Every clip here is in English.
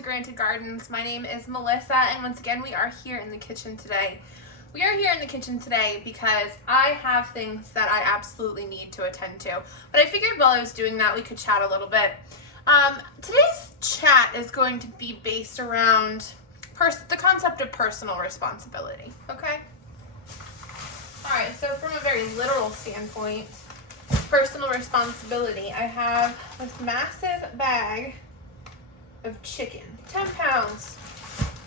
to Granted Gardens. My name is Melissa, and once again we are here in the kitchen today. We are here in the kitchen today because I have things that I absolutely need to attend to. But I figured while I was doing that we could chat a little bit. Today's chat is going to be based around the concept of personal responsibility, okay? Alright, so from a very literal standpoint, personal responsibility, I have this massive bag of chicken, 10 pounds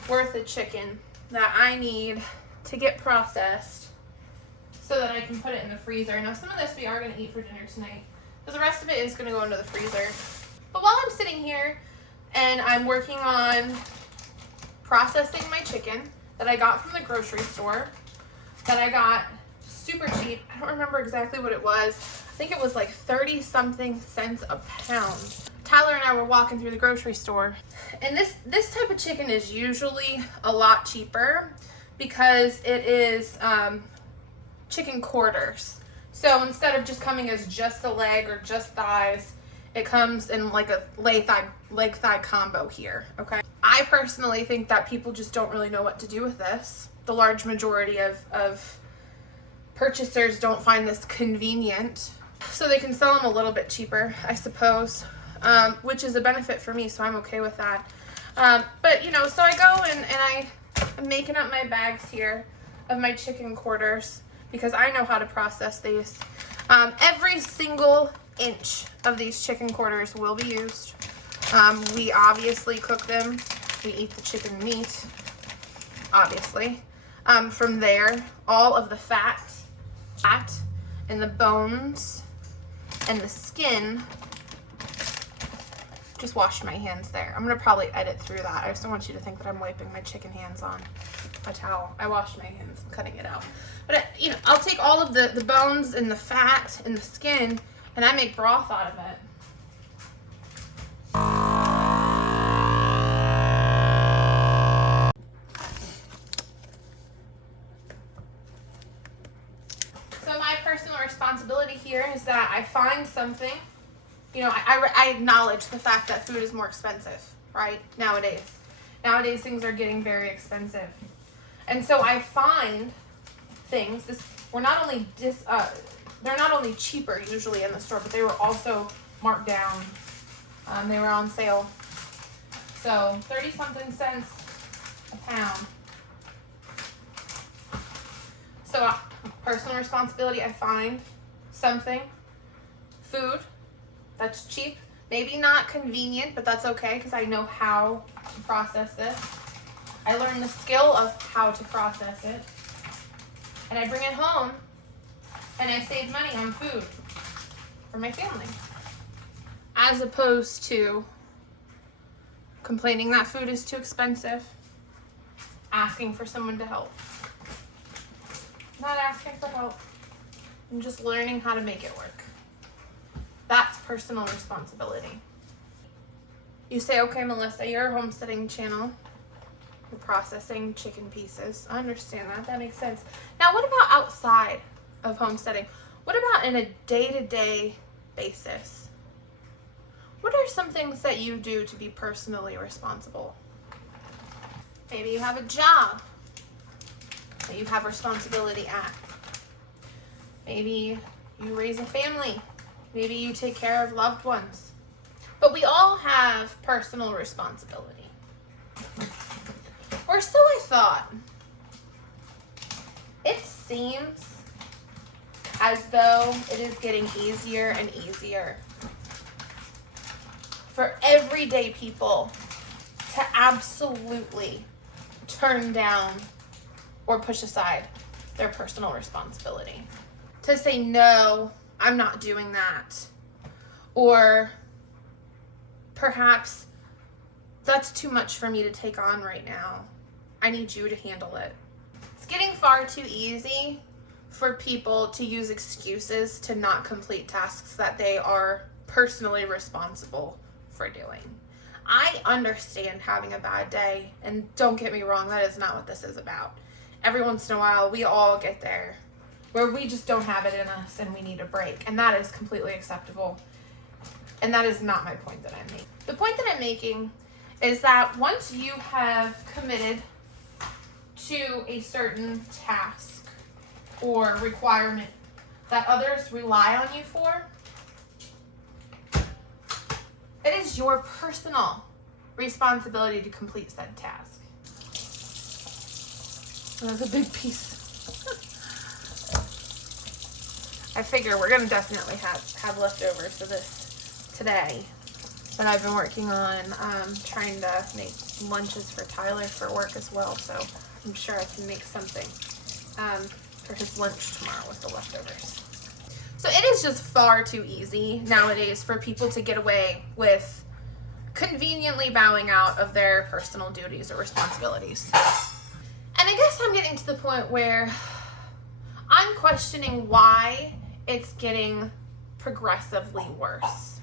worth of chicken that I need to get processed so that I can put it in the freezer. Now some of this we are going to eat for dinner tonight, but the rest of it is going to go into the freezer. But while I'm sitting here and I'm working on processing my chicken that I got from the grocery store, that I got super cheap, I don't remember exactly what it was, I think it was like 30 something cents a pound. Tyler and I were walking through the grocery store, and this type of chicken is usually a lot cheaper because it is chicken quarters. So instead of just coming as just a leg or just thighs, it comes in like a leg thigh combo here, okay? I personally think that people just don't really know what to do with this. The large majority of purchasers don't find this convenient, so they can sell them a little bit cheaper, I suppose, which is a benefit for me, so I'm okay with that. But, you know, so I go and I'm making up my bags here of my chicken quarters because I know how to process these. Every single inch of these chicken quarters will be used. We obviously cook them. We eat the chicken meat, obviously. From there, all of the fat and the bones and the skin. Just washed my hands there. I'm gonna probably edit through that. I just don't want you to think that I'm wiping my chicken hands on a towel. I washed my hands. I'm cutting it out. But you know, I'll take all of the bones and the fat and the skin, and I make broth out of it. So my personal responsibility here is that I find something. You know, I acknowledge the fact that food is more expensive, right? Nowadays things are getting very expensive, and so I find things. They're not only cheaper usually in the store, but they were also marked down. They were on sale, so 30 something cents a pound. So personal responsibility. I find something, food. That's cheap, maybe not convenient, but that's okay because I know how to process this. I learned the skill of how to process it, and I bring it home, and I save money on food for my family, as opposed to complaining that food is too expensive, asking for someone to help. Not asking for help. I'm just learning how to make it work. That's personal responsibility. You say, okay, Melissa, you're a homesteading channel. You're processing chicken pieces. I understand that. That makes sense. Now, what about outside of homesteading? What about in a day-to-day basis? What are some things that you do to be personally responsible? Maybe you have a job that you have responsibility at. Maybe you raise a family. Maybe you take care of loved ones. But we all have personal responsibility. Or so I thought. It seems as though it is getting easier and easier for everyday people to absolutely turn down or push aside their personal responsibility. To say, no, I'm not doing that. Or perhaps that's too much for me to take on right now. I need you to handle it. It's getting far too easy for people to use excuses to not complete tasks that they are personally responsible for doing. I understand having a bad day, and don't get me wrong, that is not what this is about. Every once in a while, we all get there where we just don't have it in us and we need a break, and that is completely acceptable. And that is not my point that I'm making. The point that I'm making is that once you have committed to a certain task or requirement that others rely on you for, it is your personal responsibility to complete said task. So that's a big piece. I figure we're gonna definitely have leftovers for this today. But I've been working on trying to make lunches for Tyler for work as well, so I'm sure I can make something for his lunch tomorrow with the leftovers. So it is just far too easy nowadays for people to get away with conveniently bowing out of their personal duties or responsibilities. And I guess I'm getting to the point where I'm questioning why it's getting progressively worse.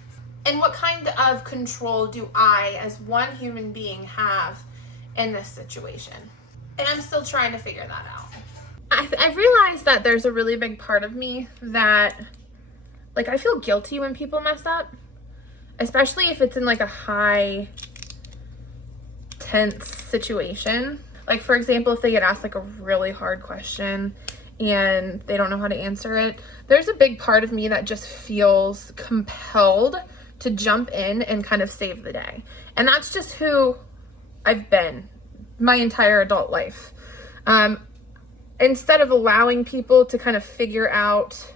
And what kind of control do I, as one human being, have in this situation? And I'm still trying to figure that out. I've realized that there's a really big part of me that, like, I feel guilty when people mess up, especially if it's in like a high tense situation. Like, for example, if they get asked like a really hard question and they don't know how to answer it, there's a big part of me that just feels compelled to jump in and kind of save the day. And that's just who I've been my entire adult life. Instead of allowing people to kind of figure out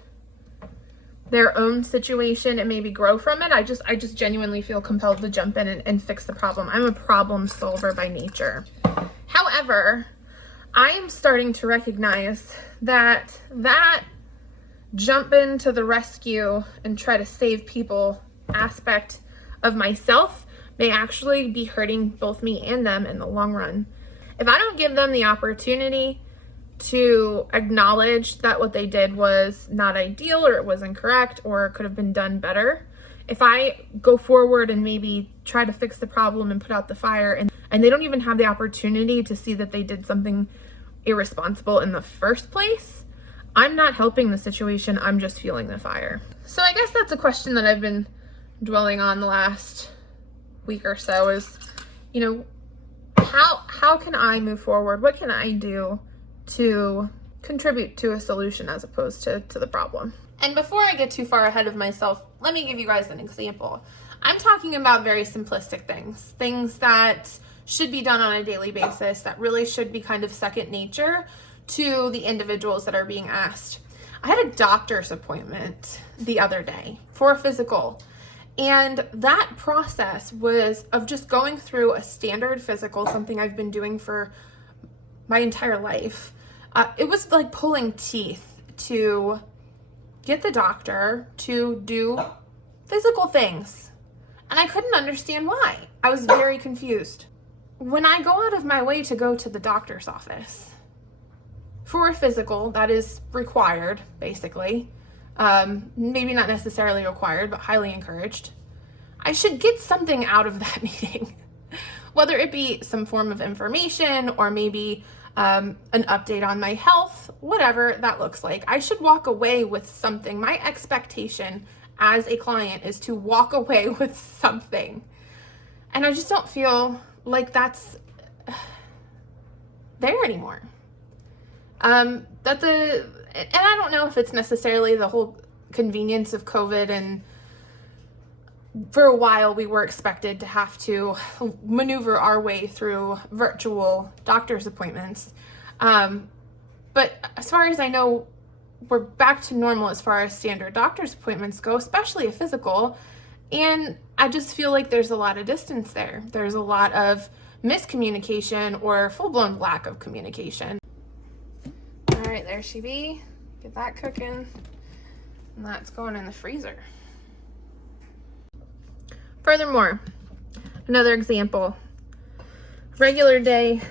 their own situation and maybe grow from it, I just genuinely feel compelled to jump in and fix the problem. I'm a problem solver by nature. However, I am starting to recognize that jump into the rescue and try to save people aspect of myself may actually be hurting both me and them in the long run. If I don't give them the opportunity to acknowledge that what they did was not ideal or it was incorrect or it could have been done better, if I go forward and maybe try to fix the problem and put out the fire and they don't even have the opportunity to see that they did something irresponsible in the first place, I'm not helping the situation, I'm just fueling the fire. So I guess that's a question that I've been dwelling on the last week or so is, you know, how can I move forward? What can I do to contribute to a solution as opposed to the problem? And before I get too far ahead of myself, let me give you guys an example. I'm talking about very simplistic things that should be done on a daily basis, that really should be kind of second nature to the individuals that are being asked. I had a doctor's appointment the other day for a physical, and that process was of just going through a standard physical, something I've been doing for my entire life. It was like pulling teeth to get the doctor to do physical things, and I couldn't understand why. I was very confused. When I go out of my way to go to the doctor's office for a physical that is required, basically, maybe not necessarily required, but highly encouraged, I should get something out of that meeting, whether it be some form of information or maybe an update on my health, whatever that looks like. I should walk away with something. My expectation as a client is to walk away with something. And I just don't feel like that's there anymore. And I don't know if it's necessarily the whole convenience of COVID, and for a while we were expected to have to maneuver our way through virtual doctor's appointments. But as far as I know, we're back to normal as far as standard doctor's appointments go, especially a physical. And I just feel like there's a lot of distance there. There's a lot of miscommunication or full-blown lack of communication. All right, there she be. Get that cooking. And that's going in the freezer. Furthermore, another example. Regular day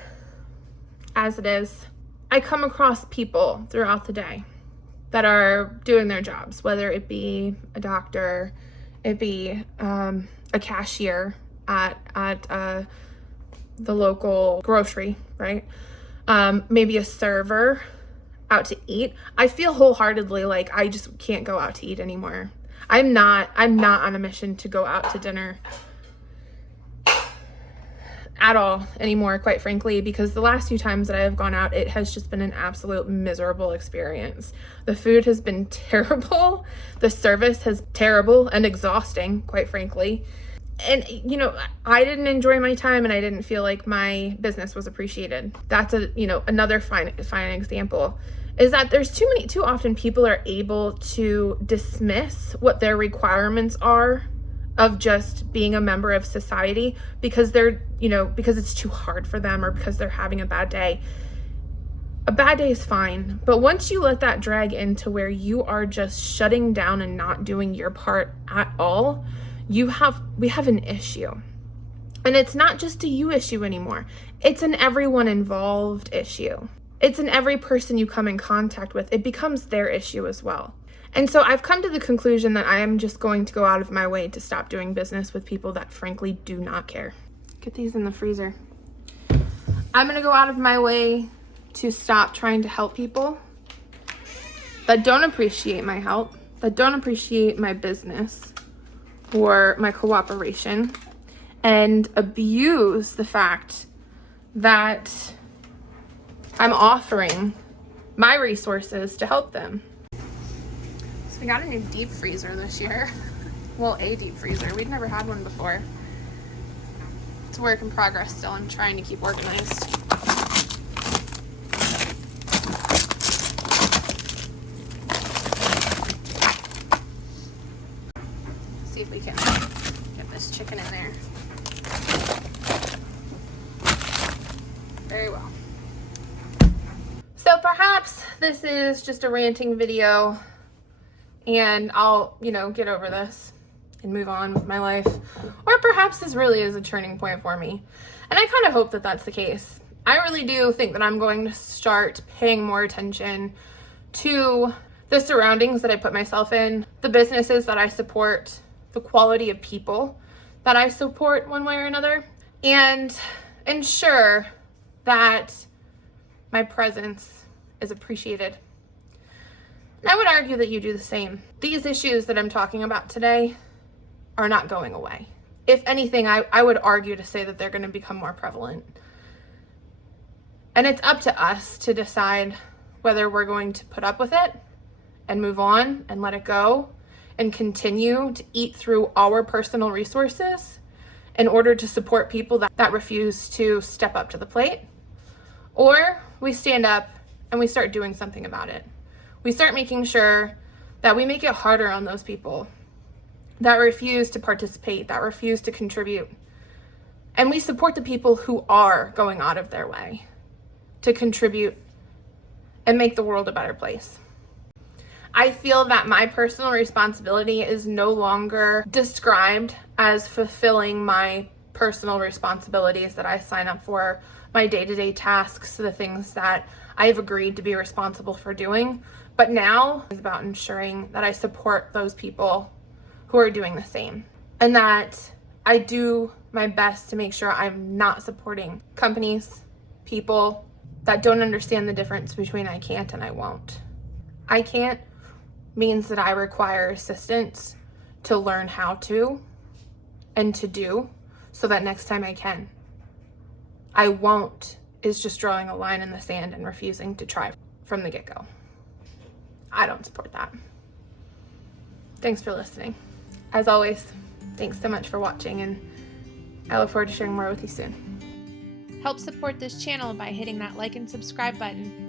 as it is, I come across people throughout the day that are doing their jobs, whether it be a doctor, it be a cashier at the local grocery, right? Maybe a server out to eat. I feel wholeheartedly like I just can't go out to eat anymore. I'm not on a mission to go out to dinner. at all anymore, quite frankly, because the last few times that I have gone out, it has just been an absolute miserable experience. The food has been terrible. The service has terrible and exhausting, quite frankly. And, you know, I didn't enjoy my time, and I didn't feel like my business was appreciated. That's another fine example, is that there's too often people are able to dismiss what their requirements are of just being a member of society because because it's too hard for them, or because they're having a bad day. A bad day is fine, but once you let that drag into where you are just shutting down and not doing your part at all, we have an issue. And it's not just a you issue anymore. It's an everyone involved issue. It's an every person you come in contact with. It becomes their issue as well. And so I've come to the conclusion that I am just going to go out of my way to stop doing business with people that frankly do not care. Get these in the freezer. I'm going to go out of my way to stop trying to help people that don't appreciate my help, that don't appreciate my business or my cooperation, and abuse the fact that I'm offering my resources to help them. So we got a new deep freezer this year. Well, a deep freezer. We'd never had one before. It's a work in progress still. I'm trying to keep organized. See if we can get this chicken in there. Very well. So perhaps this is just a ranting video and I'll, get over this and move on with my life. Or perhaps this really is a turning point for me. And I kind of hope that that's the case. I really do think that I'm going to start paying more attention to the surroundings that I put myself in, the businesses that I support, the quality of people that I support one way or another, and ensure that my presence is appreciated. And I would argue that you do the same. These issues that I'm talking about today are not going away. If anything, I would argue to say that they're going to become more prevalent. And it's up to us to decide whether we're going to put up with it and move on and let it go and continue to eat through our personal resources in order to support people that refuse to step up to the plate. Or we stand up and we start doing something about it. We start making sure that we make it harder on those people that refuse to participate, that refuse to contribute. And we support the people who are going out of their way to contribute and make the world a better place. I feel that my personal responsibility is no longer described as fulfilling my personal responsibilities that I sign up for, my day-to-day tasks, the things that I have agreed to be responsible for doing. But now it's about ensuring that I support those people who are doing the same, and that I do my best to make sure I'm not supporting companies, people that don't understand the difference between I can't and I won't. I can't means that I require assistance to learn how to and to do so that next time I can. I won't is just drawing a line in the sand and refusing to try from the get-go. I don't support that. Thanks for listening. As always, thanks so much for watching, and I look forward to sharing more with you soon. Help support this channel by hitting that like and subscribe button.